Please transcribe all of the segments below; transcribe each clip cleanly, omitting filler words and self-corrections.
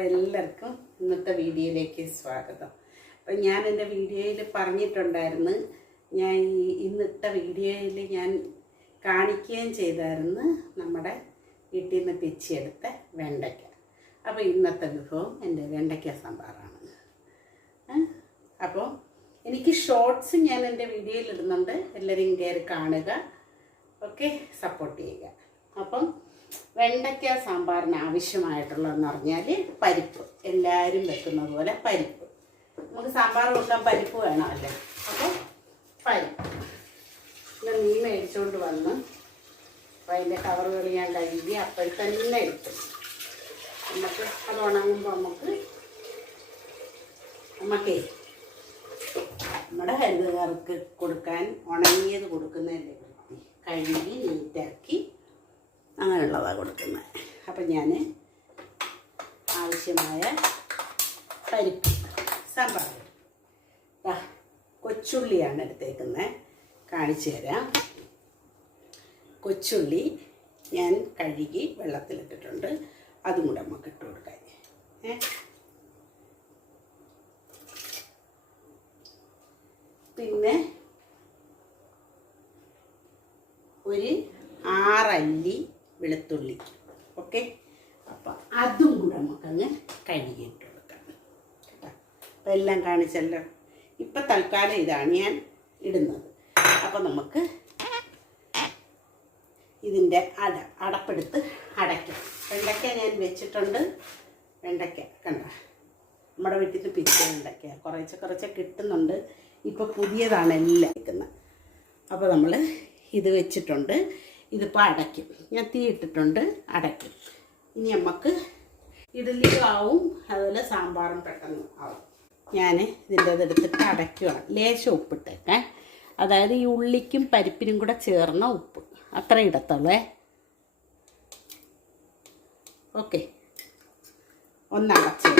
അപ്പോൾ എല്ലാവർക്കും ഇന്നത്തെ വീഡിയോയിലേക്ക് സ്വാഗതം. അപ്പോൾ ഞാൻ എൻ്റെ വീഡിയോയിൽ പറഞ്ഞിട്ടുണ്ടായിരുന്നു, ഞാൻ ഇന്നിട്ട വീഡിയോയിൽ ഞാൻ കാണിക്കുകയും ചെയ്തായിരുന്നു നമ്മുടെ വീട്ടിൽ നിന്ന് പിച്ചിയെടുത്ത വെണ്ടയ്ക്ക. അപ്പോൾ ഇന്നത്തെ വിഭവം എൻ്റെ വെണ്ടയ്ക്ക സാമ്പാറാണ്. അപ്പോൾ എനിക്ക് ഷോർട്സ് ഞാൻ എൻ്റെ വീഡിയോയിൽ ഇടുന്നുണ്ട്, എല്ലാവരും കയറി കാണുക, ഓക്കെ, സപ്പോർട്ട് ചെയ്യുക. അപ്പം വെണ്ടയ്ക്ക സാമ്പാറിന് ആവശ്യമായിട്ടുള്ളതെന്ന് പറഞ്ഞാൽ പരിപ്പ്, എല്ലാവരും വെക്കുന്നത് പോലെ പരിപ്പ്. നമുക്ക് സാമ്പാർ വെക്കാൻ പരിപ്പ് വേണമല്ലോ. അപ്പോൾ പരിപ്പ് മീൻ മേടിച്ചുകൊണ്ട് വന്ന് അപ്പോൾ അതിൻ്റെ കവറുകൾ ഞാൻ കഴുകി അപ്പോഴത്തന്നെ എടുത്തു. നമുക്ക് അത് ഉണങ്ങുമ്പോൾ നമുക്കേ നമ്മുടെ ഹരിതകാർക്ക് കൊടുക്കാൻ ഉണങ്ങിയത് കൊടുക്കുന്നതല്ലേ വൃത്തി, കഴുകി നീറ്റാക്കി അങ്ങനെയുള്ളതാണ് കൊടുക്കുന്നത്. അപ്പം ഞാൻ ആവശ്യമായ പരിപ്പ് സാമ്പാർ കൊച്ചുള്ളിയാണ് എടുത്തേക്കുന്നത്, കാണിച്ചു തരാം. കൊച്ചുള്ളി ഞാൻ കഴുകി വെള്ളത്തിലിട്ടിട്ടുണ്ട്, അതും കൂടെ നമുക്ക് ഇട്ട് കൊടുക്കാൻ. പിന്നെ ഒരു 6 അല്ലി വെളുത്തുള്ളി, ഓക്കെ. അപ്പം അതും കൂടെ നമുക്കങ്ങ് കഴുകിയിട്ട് കൊടുക്കാം കേട്ടോ. അപ്പം എല്ലാം കാണിച്ചല്ലോ. ഇപ്പം തൽക്കാലം ഇതാണ് ഞാൻ ഇടുന്നത്. അപ്പം നമുക്ക് ഇതിൻ്റെ അടപ്പെടുത്ത് അടയ്ക്കാം. വെണ്ടയ്ക്ക ഞാൻ വെച്ചിട്ടുണ്ട്. വെണ്ടയ്ക്ക കണ്ട, നമ്മുടെ വീട്ടിൽ നിന്ന് പിച്ച വെണ്ടയ്ക്ക കുറച്ച് കിട്ടുന്നുണ്ട്. ഇപ്പോൾ പുതിയതാണ് എല്ലാം വെക്കുന്നത്. അപ്പോൾ നമ്മൾ ഇത് വെച്ചിട്ടുണ്ട്. ഇതിപ്പോൾ അടയ്ക്കും. ഞാൻ തീ ഇട്ടിട്ടുണ്ട്, അടയ്ക്കും. ഇനി നമുക്ക് ഇഡ്ഡലിയും ആവും, അതുപോലെ സാമ്പാറും പെട്ടെന്ന് ആവും. ഞാൻ ഇതിൻ്റെ ഇതെടുത്തിട്ട് അടയ്ക്കുകയാണ്. ലേശം ഉപ്പിട്ടേക്കെ, അതായത് ഈ ഉള്ളിക്കും പരിപ്പിനും കൂടെ ചേർന്ന ഉപ്പ് അത്ര ഇടത്തുള്ളേ. ഓക്കെ, ഒന്നടച്ച്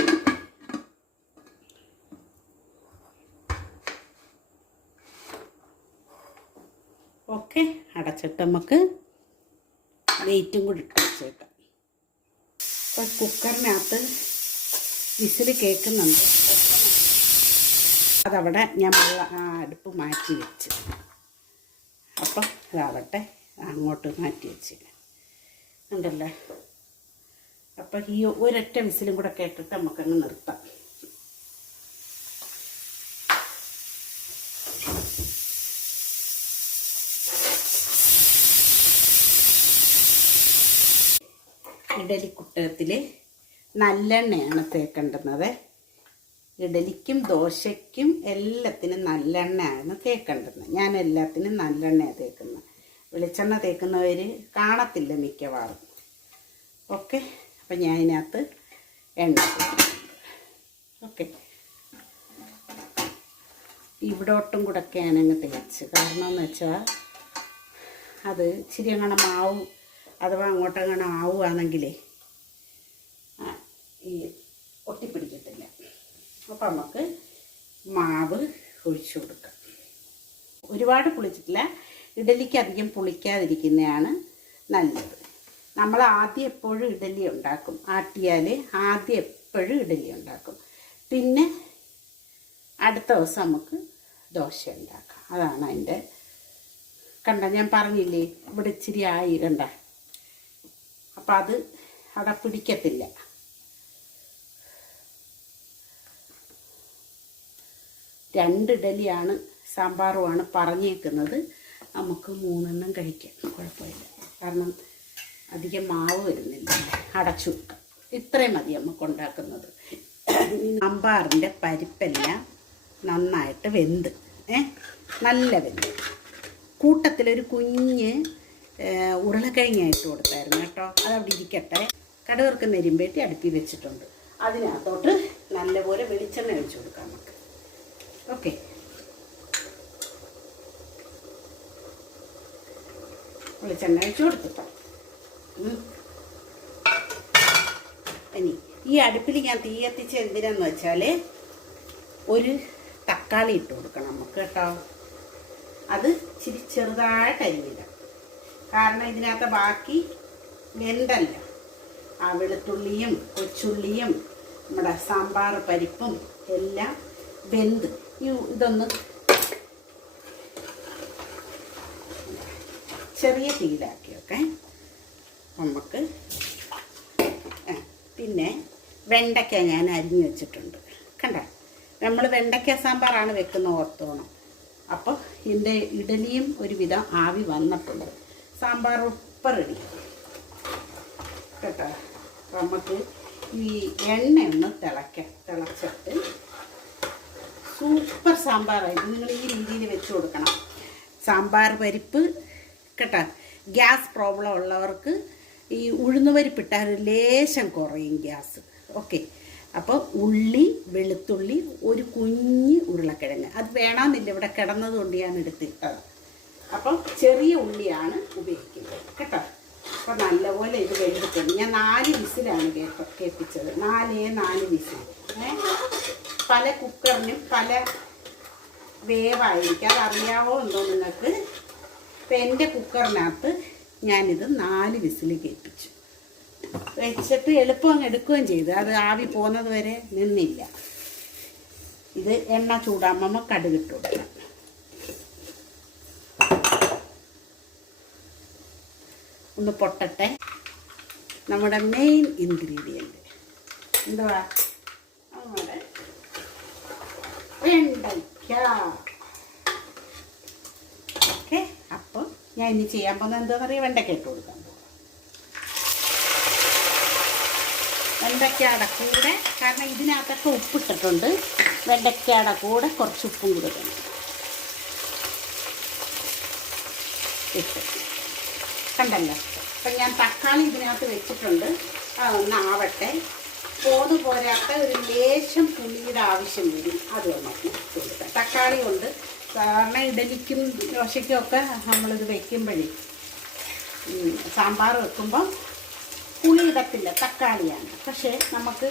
ഓക്കെ, അടച്ചിട്ട് നമുക്ക് വെയിറ്റും കൂടി ഇട്ട് വെച്ചേക്കാം. അപ്പോൾ കുക്കറിനകത്ത് വിസിൽ കേൾക്കുന്നുണ്ട്. അതവിടെ ഞാൻ അടുപ്പ് മാറ്റി വെച്ച്, അപ്പം അതാവട്ടെ, അങ്ങോട്ട് മാറ്റി വെച്ച് ഉണ്ടല്ലേ. അപ്പം ഈ ഒരൊറ്റ വിസിലും കൂടെ കേട്ടിട്ട് നമുക്കങ്ങ് നിർത്താം. ഇഡലിക്കുട്ടത്തിൽ നല്ലെണ്ണയാണ് തേക്കേണ്ടുന്നത്. ഇഡലിക്കും ദോശയ്ക്കും എല്ലാത്തിനും നല്ലെണ്ണയാണ് തേക്കേണ്ടത്. ഞാൻ എല്ലാത്തിനും നല്ലെണ്ണയാണ് തേക്കുന്നത്. വെളിച്ചെണ്ണ തേക്കുന്നവർ കാണത്തില്ല മിക്കവാറും. ഓക്കെ, അപ്പം ഞാൻ ഇതിനകത്ത് എണ്ണ ഓക്കെ ഇവിടോട്ടും കൂടെയൊക്കെയാണ് അങ്ങ് തേച്ച്. കാരണം എന്ന് വെച്ചാൽ അത് ഇച്ചിരി അങ്ങനെ മാവ് അഥവാ അങ്ങോട്ടങ്ങനെ ആവുകയാണെങ്കിലേ ഈ ഒട്ടിപ്പിടിക്കത്തില്ല. അപ്പം നമുക്ക് മാവ് ഒഴിച്ചു കൊടുക്കാം. ഒരുപാട് പുളിച്ചിട്ടില്ല, ഇഡലിക്ക് അധികം പുളിക്കാതിരിക്കുന്നതാണ് നല്ലത്. നമ്മൾ ആദ്യം എപ്പോഴും ഇഡലി ഉണ്ടാക്കും, ആട്ടിയാൽ ആദ്യം എപ്പോഴും ഇഡലി ഉണ്ടാക്കും. പിന്നെ അടുത്ത ദിവസം നമുക്ക് ദോശ ഉണ്ടാക്കാം. അതാണ് അതിൻ്റെ കണ്ട, ഞാൻ പറഞ്ഞില്ലേ ഇവിടെ ഇച്ചിരി ആയി കണ്ട. അപ്പം അത് അവിടെ പിടിക്കത്തില്ല. രണ്ട് ഇഡലിയാണ് സാമ്പാറുമാണ് പറഞ്ഞേക്കുന്നത്. നമുക്ക് 3 എണ്ണം കഴിക്കാം, കുഴപ്പമില്ല. കാരണം അധികം മാവ് വരുന്നില്ല. അടച്ചു വെക്കാം. ഇത്രയും മതി നമുക്ക് ഉണ്ടാക്കുന്നത്. സാമ്പാറിൻ്റെ പരിപ്പെല്ലാം നന്നായിട്ട് വെന്ത് നല്ല വെന്ത്. കൂട്ടത്തിലൊരു കുഞ്ഞ് ഉരുളക്കിഴങ്ങായിട്ട് കൊടുത്തായിരുന്നു കേട്ടോ. അതവിടെ ഇരിക്കട്ടെ. കടുകർക്ക് നെരുമ്പേട്ടി അടുപ്പി വെച്ചിട്ടുണ്ട്. അതിനകത്തോട്ട് നല്ലപോലെ വെളിച്ചെണ്ണ ഒഴിച്ചു കൊടുക്കാം നമുക്ക്. ഓക്കെ, വെളിച്ചെണ്ണ ഒഴിച്ചു കൊടുത്തിട്ടോ. ഇനി ഈ അടുപ്പിൽ ഞാൻ തീ കത്തിച്ച് എന്തിനാന്ന് വെച്ചാൽ ഒരു തക്കാളി ഇട്ട് കൊടുക്കണം നമുക്ക് കേട്ടോ. അത് ഇച്ചിരി ചെറുതായിട്ട് അരിഞ്ഞിടാം. കാരണം ഇതിനകത്ത് ബാക്കി വെന്തല്ല. ആ വെളുത്തുള്ളിയും കൊച്ചുള്ളിയും നമ്മുടെ സാമ്പാർ പരിപ്പും എല്ലാം വെന്ത് ഇതൊന്ന് ചെറിയ തീയിലാക്കിയൊക്കെ നമുക്ക് പിന്നെ വെണ്ടയ്ക്ക ഞാൻ അരിഞ്ഞു വെച്ചിട്ടുണ്ട്. കണ്ട, നമ്മൾ വെണ്ടയ്ക്ക സാമ്പാറാണ് വെക്കുന്ന ഓർത്തോണം. അപ്പോൾ ഇതിൻ്റെ ഇഡലിയും ഒരുവിധം ആവി വന്നിട്ടുണ്ട്. സാമ്പാർ ഉപ്പ് റെഡി കേട്ടോ. നമുക്ക് ഈ എണ്ണയൊന്ന് തിളച്ചിട്ട് സൂപ്പർ സാമ്പാറായിട്ട് നിങ്ങൾ ഈ രീതിയിൽ വെച്ച് കൊടുക്കണം. സാമ്പാർ പരിപ്പ് കേട്ടോ. ഗ്യാസ് പ്രോബ്ലം ഉള്ളവർക്ക് ഈ ഉഴുന്നുപരിപ്പിട്ടാൽ ഒരു ലേശം കുറയും ഗ്യാസ്. ഓക്കെ. അപ്പോൾ ഉള്ളി, വെളുത്തുള്ളി, ഒരു കുഞ്ഞ് ഉരുളക്കിഴങ്ങ്, അത് വേണമെന്നില്ല, ഇവിടെ കിടന്നതുകൊണ്ട് ഞാൻ എടുത്തിട്ടത്. അപ്പം ചെറിയ ഉള്ളിയാണ് ഉപയോഗിക്കുന്നത് കേട്ടോ. അപ്പോൾ നല്ലപോലെ ഇത് വെന്തിട്ടുണ്ട്. ഞാൻ 4 വിസിലാണ് കേൾപ്പിച്ചത്. 4 വിസിൽ. പല കുക്കറിനും പല വേവായിരിക്കും, അതറിയാവോ എന്തോ നിങ്ങൾക്ക്. ഇപ്പം എൻ്റെ കുക്കറിനകത്ത് ഞാനിത് 4 വിസിൽ കേൾപ്പിച്ചു വെച്ചിട്ട് എളുപ്പം അങ്ങ് എടുക്കുകയും ചെയ്തു. അത് ആവി പോകുന്നത് വരെ നിന്നില്ല. ഇത് എണ്ണ ചൂടാകുമ്പോൾ കടുകിട്ട് കൊടുക്കണം. ഒന്ന് പൊട്ടട്ടെ. നമ്മുടെ മെയിൻ ഇൻഗ്രീഡിയൻറ്റ് എന്തുവാ? നമ്മുടെ വെണ്ടയ്ക്ക. ഓക്കെ. അപ്പോൾ ഞാൻ ഇനി ചെയ്യാൻ പോകുന്നത് എന്താണെന്ന് അറിയാം, വെണ്ടയ്ക്ക ഇട്ട് കൊടുക്കാൻ പോകും. വെണ്ടയ്ക്കയുടെ കൂടെ, കാരണം ഇതിനകത്തൊക്കെ ഉപ്പിട്ടിട്ടുണ്ട്, വെണ്ടയ്ക്കയുടെ കൂടെ കുറച്ച് ഉപ്പും കൊടുക്കണം. ഇട്ട് കണ്ടല്ലോ. അപ്പം ഞാൻ തക്കാളി ഇതിനകത്ത് വെച്ചിട്ടുണ്ട്. അതൊന്ന് ആവട്ടെ. പോരാത്ത ഒരു ലേശം പുളിയുടെ ആവശ്യം വരും, അത് നമുക്ക് കൊടുക്കാം. തക്കാളി കൊണ്ട് സാധാരണ ഇഡലിക്കും ദോശയ്ക്കും ഒക്കെ നമ്മളിത് വയ്ക്കുമ്പോഴേ, സാമ്പാർ വെക്കുമ്പം പുളി ഇടത്തില്ല, തക്കാളിയാണ്. പക്ഷേ നമുക്ക്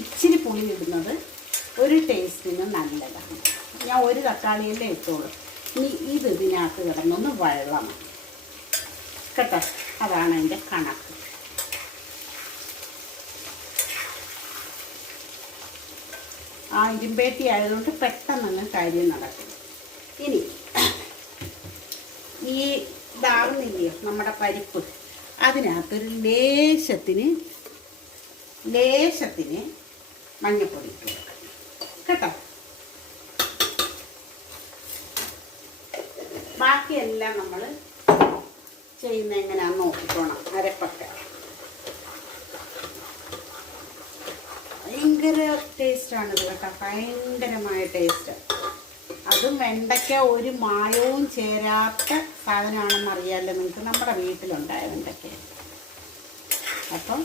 ഇച്ചിരി പുളി ഇടുന്നത് ഒരു ടേസ്റ്റിന് നല്ലതാണ്. ഞാൻ ഒരു തക്കാളിയല്ലേ ഇട്ടോളൂ. ഇനി ഇതിനകത്ത് കിടന്നൊന്ന് വഴണം കേട്ടോ. അതാണ് എൻ്റെ കണക്ക്. ആ ഇരുമ്പേട്ടി ആയതുകൊണ്ട് പെട്ടെന്നങ്ങ് കാര്യം നടക്കും. ഇനി ഈ ഇതാവുന്നില്ലയോ നമ്മുടെ പരിപ്പ്, അതിനകത്തൊരു ലേശത്തിന് മഞ്ഞൾപ്പൊടി ഇട്ട് കൊടുക്കാം കേട്ടോ. ബാക്കിയെല്ലാം നമ്മൾ ചെയ്യുന്ന എങ്ങനെയാണെന്ന് നോക്കിക്കോണം. അരപ്പൊക്കെ ഭയങ്കര ടേസ്റ്റാണിത് കേട്ടോ, ഭയങ്കരമായ ടേസ്റ്റ്. അതും വെണ്ടയ്ക്ക ഒരു മായവും ചേരാത്ത സാധനമാണെന്ന് അറിയാമല്ലോ നിങ്ങൾക്ക്, നമ്മുടെ വീട്ടിലുണ്ടായ വെണ്ടയ്ക്ക. അപ്പം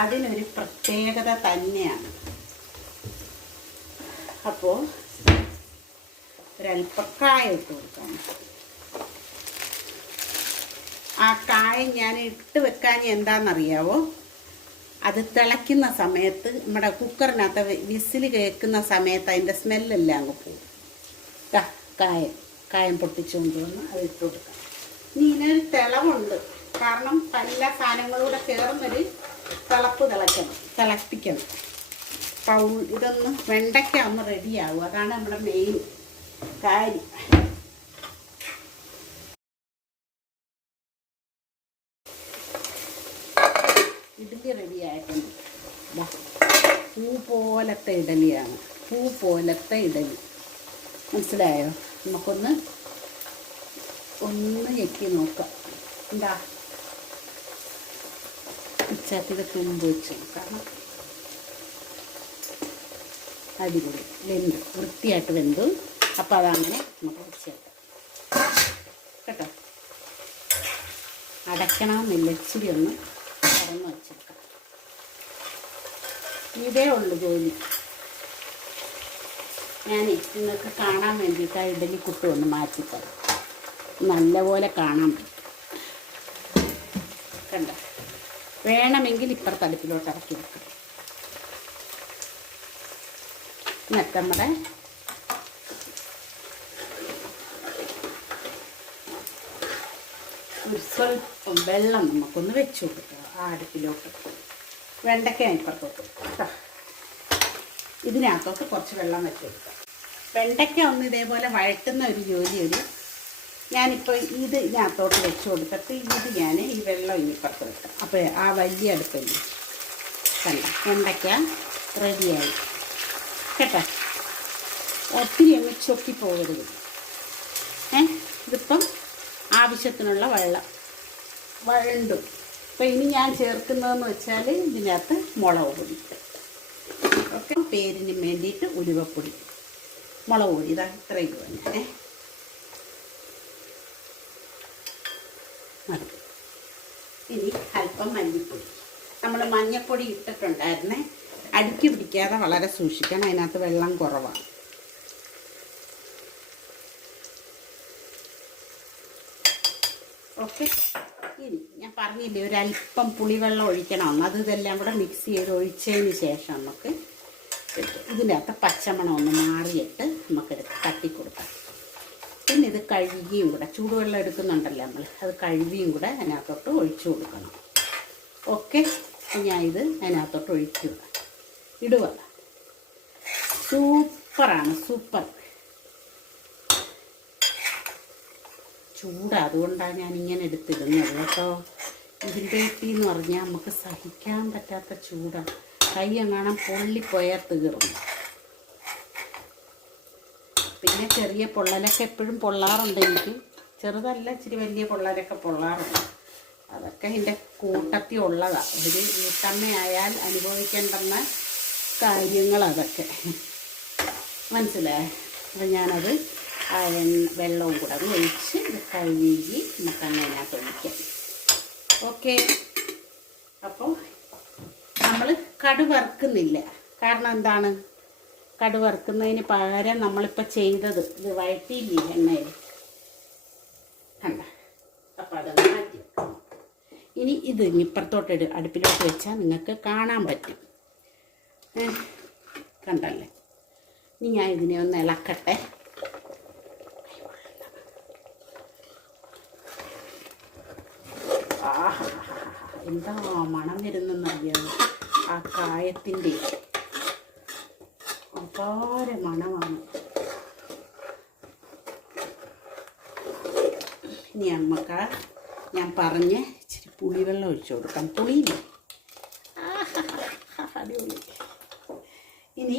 അതിനൊരു പ്രത്യേകത തന്നെയാണ്. അപ്പോൾ ഒരല്പക്കായ ഇട്ട് കൊടുക്കാം. ആ കായം ഞാൻ ഇട്ട് വെക്കാൻ എന്താണെന്നറിയാവോ, അത് തിളയ്ക്കുന്ന സമയത്ത് നമ്മുടെ കുക്കറിനകത്ത് വിസിൽ കേൾക്കുന്ന സമയത്ത് അതിൻ്റെ സ്മെല്ലെല്ലാം അങ്ങ് പോകും. കായം പൊട്ടിച്ചുകൊണ്ട് വന്ന് അത് ഇട്ട് കൊടുക്കാം. ഇനി ഇതിനൊരു തിളവുണ്ട്, കാരണം പല സാധനങ്ങളൂടെ ചേർന്നൊരു തിളപ്പിക്കണം. ഇതൊന്ന് വെണ്ടയ്ക്ക ഒന്ന് റെഡിയാവും. അതാണ് നമ്മുടെ മെയിൻ കാര്യം. ഇഡലി റെഡി ആയിട്ടുണ്ട്. പൂ പോലത്തെ ഇഡലിയാണ്, പൂ പോലത്തെ ഇഡലി. മനസ്സിലായോ? നമുക്കൊന്ന് ഞെക്കി നോക്കാം. എന്താ ഉച്ചത്തിത് തുമ്പ് വെച്ച് കാരണം അടിപൊളി വെന്തു, വൃത്തിയായിട്ട് വെന്തു. അപ്പോൾ അതങ്ങനെ നമുക്ക് വെച്ചേക്കാം കേട്ടോ. അടയ്ക്കണമെന്നില്ല, ഇച്ചിരി ഒന്ന് തുറന്ന് വെച്ചേക്കാം. ഇതേ ഉള്ളു ജോലി. ഞാൻ നിങ്ങൾക്ക് കാണാൻ വേണ്ടിയിട്ട് ആ ഇഡലി കുട്ടു ഒന്ന് മാറ്റിത്തരാം, നല്ലപോലെ കാണാൻ പറ്റും. കണ്ട, വേണമെങ്കിൽ ഇപ്പുറത്ത് അടുപ്പിലോട്ട് ഇറക്കി വെക്കാം. എന്നിട്ട് നമ്മുടെ ഒരു സ്വല്പം വെള്ളം നമുക്കൊന്ന് വെച്ച് കൊടുക്കുക ആ അടുപ്പിലോട്ട്. വെണ്ടയ്ക്ക ഇപ്പുറത്തോട്ട് കേട്ടോ. ഇതിനകത്തോട്ട് കുറച്ച് വെള്ളം വെച്ചെടുക്കാം. വെണ്ടയ്ക്ക ഒന്ന് ഇതേപോലെ വഴറ്റുന്ന ഒരു ജോലി ഞാനിപ്പോൾ ഇതിനകത്തോട്ട് വെച്ച് കൊടുത്തിട്ട് ഞാൻ ഈ വെള്ളം ഇനിപ്പുറത്ത് വെക്കാം. അപ്പോൾ ആ വലിയ അടുപ്പില്ല കണ്ട വെണ്ടയ്ക്ക റെഡിയായി കേട്ടോ. ഒത്തിരി അങ്ങ് ചൊക്കിപ്പോകരുത്. ഇതിപ്പം ആവശ്യത്തിനുള്ള വെള്ളം വഴണ്ടും. അപ്പോൾ ഇനി ഞാൻ ചേർക്കുന്നതെന്ന് വെച്ചാൽ ഇതിനകത്ത് മുളക് പൊടി, ഓക്കെ, പേരിന് വേണ്ടിയിട്ട് ഉലുവപ്പൊടി, മുളക് പൊടി ഇതാ ഇത്രയും തന്നെ മതി. ഇനി അല്പം മല്ലിപ്പൊടി. നമ്മൾ മഞ്ഞൾപ്പൊടി ഇട്ടിട്ടുണ്ടായിരുന്നേ, അടുക്കി പിടിക്കാതെ വളരെ സൂക്ഷിക്കണം, അതിനകത്ത് വെള്ളം കുറവാണ്. ഓക്കെ. ഇനി ഞാൻ പറഞ്ഞില്ലേ ഒരല്പം പുളിവെള്ളം ഒഴിക്കണമെന്ന്, അത് ഇതെല്ലാം കൂടെ മിക്സ് ചെയ്ത് ഒഴിച്ചതിന് ശേഷം നമുക്ക് ഇതിൻ്റെ അകത്ത് പച്ചമണം ഒന്ന് മാറിയിട്ട് നമുക്കെടുത്ത് തട്ടിക്കൊടുക്കാം. പിന്നെ ഇത് കഴുകിയും കൂടെ ചൂടുവെള്ളം എടുക്കുന്നുണ്ടല്ലോ നമ്മൾ, അത് കഴുകിയും കൂടെ അതിനകത്തോട്ട് ഒഴിച്ചു കൊടുക്കണം. ഓക്കെ. ഞാൻ ഇത് അതിനകത്തോട്ട് ഇടുക. സൂപ്പറാണ്, സൂപ്പർ. ചൂടാണ്, അതുകൊണ്ടാണ് ഞാനിങ്ങനെ എടുത്തിടുന്നത് കേട്ടോ. ഇതിൻ്റെ എന്ന് പറഞ്ഞാൽ നമുക്ക് സഹിക്കാൻ പറ്റാത്ത ചൂടാണ്. കൈ എങ്ങാനും പൊള്ളിപ്പോയാൽ തീർന്നു. പിന്നെ ചെറിയ പൊള്ളലൊക്കെ എപ്പോഴും പൊള്ളാറുണ്ട് എനിക്ക്, ചെറുതല്ല, ഇച്ചിരി വലിയ പൊള്ളലൊക്കെ പൊള്ളാറുണ്ട്. അതൊക്കെ എൻ്റെ കൂട്ടത്തിൽ ഉള്ളതാണ്. ഒരു വീട്ടമ്മയായാൽ അനുഭവിക്കേണ്ടുന്ന കാര്യങ്ങൾ അതൊക്കെ, മനസ്സിലായേ? അപ്പം ഞാനത് വെള്ളവും കൂടെ അത് ഒഴിച്ച് ഇത് കഴുകി നമുക്കങ്ങനെ അതിനകത്ത് ഒഴിക്കാം. ഓക്കെ. അപ്പോൾ നമ്മൾ കടുവറുക്കുന്നില്ല. കാരണം എന്താണ്? കടുവറുക്കുന്നതിന് പകരം നമ്മളിപ്പോൾ ചെയ്തത് ഇത് വഴറ്റിയില്ലേ എണ്ണയിൽ, കണ്ട. അപ്പോൾ അത് മാറ്റി വെക്കാം. ഇനി ഇത് ഇപ്പുറത്തോട്ട് അടുപ്പിലോട്ട് വെച്ചാൽ നിങ്ങൾക്ക് കാണാൻ പറ്റും, കണ്ടല്ലേ. ഇനി ഞാൻ ഇതിനെ ഒന്ന് ഇളക്കട്ടെ. എന്താ മണം വരുന്നെന്നറിയാമോ? ആ കായത്തിൻ്റെ അപാര മണമാണ്. ഇനി നമുക്ക് ഞാൻ പറഞ്ഞ് ഇച്ചിരി പുളിവെള്ളം ഒഴിച്ചു കൊടുക്കാം. പുളിയില്ലേ? അടിപൊളി. ഇനി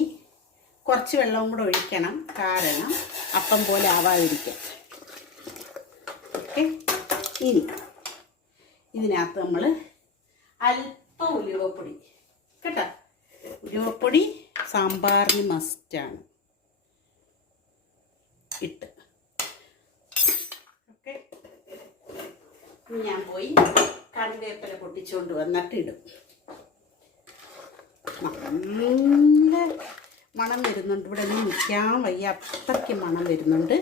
കുറച്ച് വെള്ളവും കൂടെ ഒഴിക്കണം, കാരണം അപ്പം പോലെ ആവാതിരിക്കാൻ. ഓക്കെ. ഇനി ഇതിനകത്ത് നമ്മൾ അല്പം ഉലുവപ്പൊടി കേട്ടോ. ഉലുവപ്പൊടി സാമ്പാറിന് മസ്റ്റാണ് ഇട്ട്. ഓക്കെ. ഞാൻ പോയി കറിവേപ്പില പൊട്ടിച്ചുകൊണ്ട് വന്നിട്ട് ഇടും. നല്ല മണം വരുന്നുണ്ട്, ഇവിടെ ഒന്നും നിൽക്കാൻ വയ്യ, അത്രയ്ക്ക് മണം വരുന്നുണ്ട്.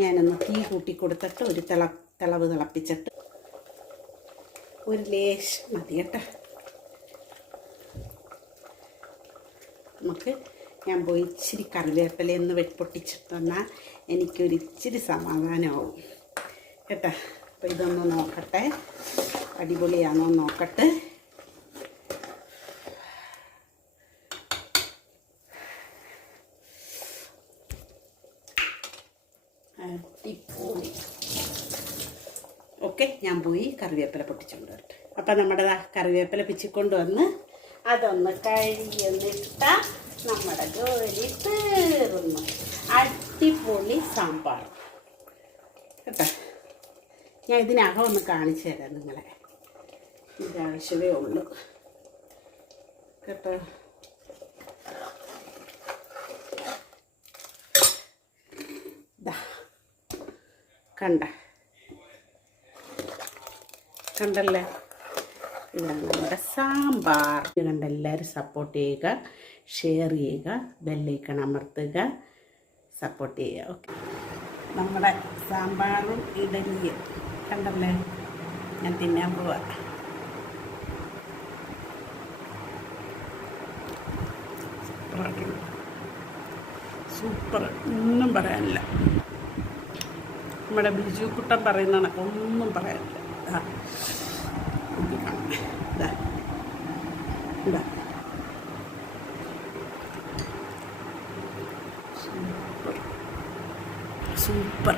ഞാനൊന്ന് തീ കൂട്ടി കൊടുത്തിട്ട് ഒരു തിളവ് തിളപ്പിച്ചിട്ട് ഒരു ലേശം മതി കേട്ടോ. നമുക്ക് ഞാൻ പോയി ഇച്ചിരി കറിവേപ്പിലയൊന്ന് പൊട്ടിച്ചിട്ട് വന്നാൽ എനിക്കൊരിച്ചിരി സമാധാനമാവും കേട്ടോ. അപ്പോൾ ഇതൊന്ന് നോക്കട്ടെ, അടിപൊളിയാണോ നോക്കട്ടെ. അടിപൊളി. ഓക്കെ. ഞാൻ പോയി കറിവേപ്പില പൊട്ടിച്ചുകൊണ്ട് വരട്ടെ. അപ്പം നമ്മുടെ കറിവേപ്പില പിച്ചിക്കൊണ്ട് വന്ന് അതൊന്ന് കഴുകിയൊന്നിട്ടാൽ നമ്മുടെ ജോലി തീർന്നു. അടിപൊളി സാമ്പാർ കേട്ടോ. ഞാൻ ഇതിനകം ഒന്ന് കാണിച്ചു തരാം നിങ്ങളെ, ഇതിൻ്റെ ആവശ്യമേ ഉള്ളൂ കേട്ടോ. കണ്ടല്ലേ, ഇതാണ് നമ്മുടെ സാമ്പാർ. കണ്ട, എല്ലാവരും സപ്പോർട്ട് ചെയ്യുക, ഷെയർ ചെയ്യുക, ബെല്ലൈക്കൺ അമർത്തുക, സപ്പോർട്ട് ചെയ്യുക. ഓക്കെ. നമ്മുടെ സാമ്പാറും ഇഡലിയും കണ്ടല്ലേ, ഞാൻ തിന്നാൻ പോവാ. സൂപ്പർ, ഒന്നും പറയാനില്ല. നമ്മുടെ ബിജു കുട്ടൻ പറയുന്നതാണ്, ഒന്നും പറയാനില്ല. സൂപ്പർ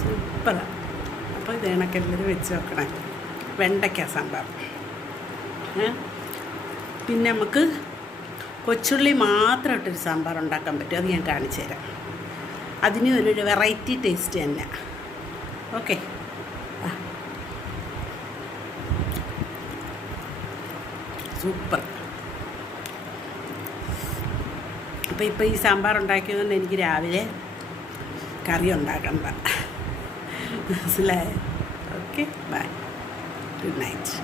സൂപ്പറാണ്. അപ്പോൾ ഇത് കണക്കെല്ലാവരും വെച്ച് നോക്കണേ. വെണ്ടയ്ക്ക സാമ്പാർ. പിന്നെ നമുക്ക് കൊച്ചുള്ളി മാത്രം ഇട്ടൊരു സാമ്പാർ ഉണ്ടാക്കാൻ പറ്റും. അത് ഞാൻ കാണിച്ചു തരാം. അതിന് ഒരു വെറൈറ്റി ടേസ്റ്റ് തന്നെ. Okay, super. അപ്പോൾ ഇപ്പോൾ ഈ സാമ്പാർ ഉണ്ടാക്കിയതുകൊണ്ട് എനിക്ക് രാവിലെ കറി ഉണ്ടാക്കണ്ട. മനസ്സിലായോ? Okay, bye, good night.